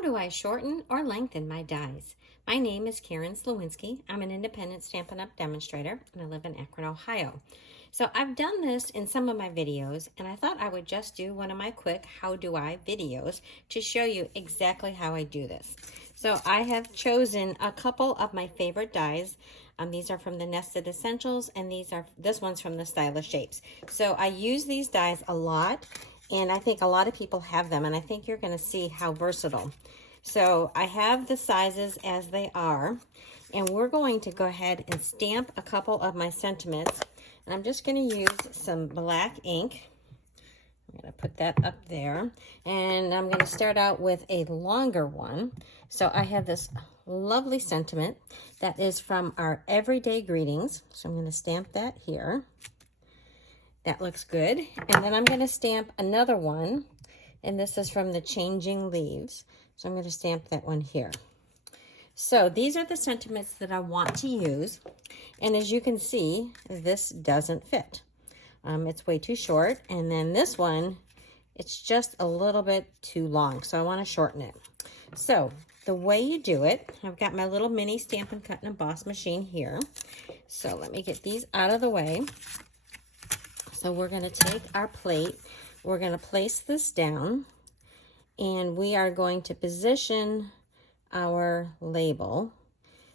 How do I shorten or lengthen my dies? My name is Sliwinski. I'm an independent Stampin' Up demonstrator, and I live in Akron, Ohio. So I've done this in some of my videos, and I thought I would just do one of my quick how do I videos to show you exactly how I do this. So I have chosen a couple of my favorite dies. These are from the Nested Essentials, and this one's from the Stylish Shapes. So I use these dies a lot, and I think a lot of people have them, and I think you're going to see how versatile. So I have the sizes as they are, and we're going to go ahead and stamp a couple of my sentiments. And I'm just going to use some black ink. I'm going to put that up there, and I'm going to start out with a longer one. So I have this lovely sentiment that is from our Everyday Greetings. So I'm going to stamp that here. That looks good. And then I'm going to stamp another one, and this is from the Changing Leaves. So I'm going to stamp that one here. So these are the sentiments that I want to use. And as you can see, this doesn't fit. It's way too short. And then this one, it's just a little bit too long. So I want to shorten it. So the way you do it, I've got my little mini Stampin' Cut and Emboss machine here. So let me get these out of the way. So we're going to take our plate. We're going to place this down. And we are going to position our label.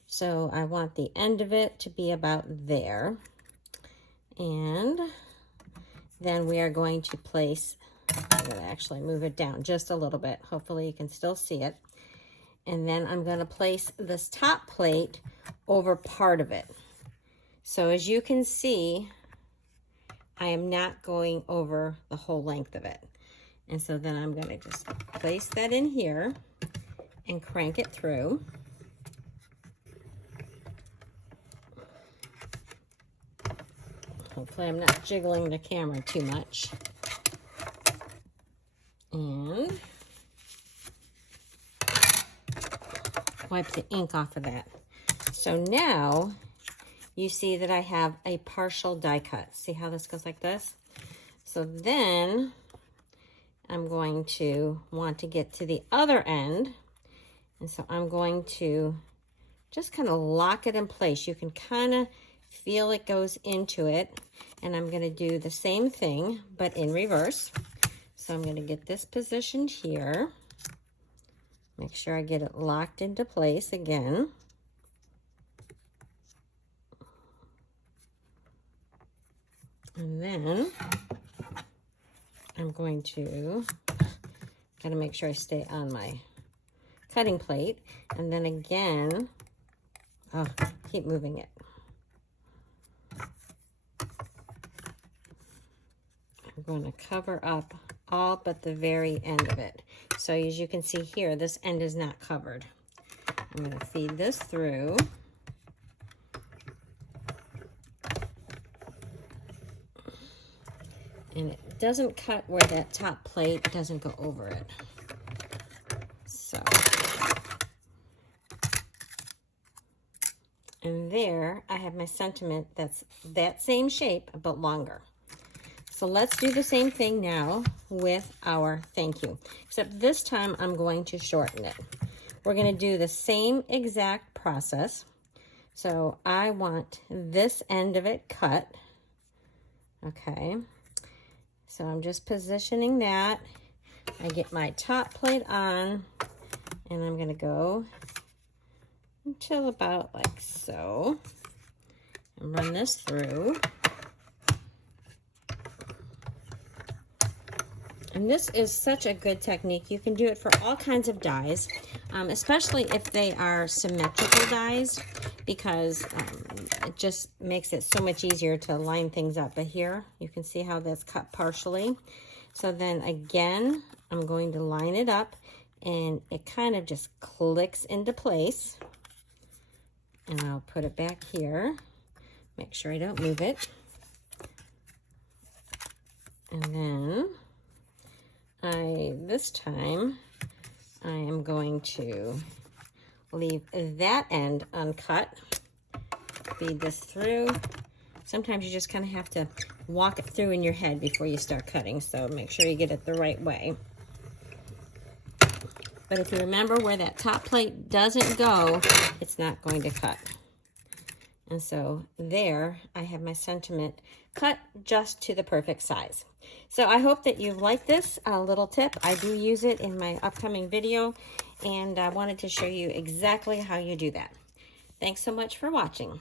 So I want the end of it to be about there. And then we are going to place, I'm going to actually move it down just a little bit. Hopefully you can still see it. And then I'm going to place this top plate over part of it. So as you can see, I am not going over the whole length of it. And so then I'm going to just place that in here and crank it through. Hopefully I'm not jiggling the camera too much. And wipe the ink off of that. So now you see that I have a partial die cut. See how this goes like this? So then I'm going to want to get to the other end. And so I'm going to just kind of lock it in place. You can kind of feel it goes into it. And I'm going to do the same thing, but in reverse. So I'm going to get this positioned here. Make sure I get it locked into place again. And then I'm going to, gotta make sure I stay on my cutting plate. And then again, keep moving it. I'm going to cover up all but the very end of it. So as you can see here, this end is not covered. I'm going to feed this through. And it doesn't cut where that top plate doesn't go over it. So. And there I have my sentiment that's that same shape, but longer. So let's do the same thing now with our thank you. Except this time I'm going to shorten it. We're going to do the same exact process. So I want this end of it cut. Okay. So I'm just positioning that. I get my top plate on, and I'm going to go until about like so, and run this through. And this is such a good technique. You can do it for all kinds of dies, especially if they are symmetrical dies, because it just makes it so much easier to line things up. But here, you can see how that's cut partially. So then again, I'm going to line it up, and it kind of just clicks into place. And I'll put it back here. Make sure I don't move it. And then this time, I am going to leave that end uncut. Feed this through. Sometimes you just kind of have to walk it through in your head before you start cutting, so make sure you get it the right way. But if you remember where that top plate doesn't go, it's not going to cut. And so there I have my sentiment cut just to the perfect size. So I hope that you've liked this little tip. I do use it in my upcoming video, and I wanted to show you exactly how you do that. Thanks so much for watching.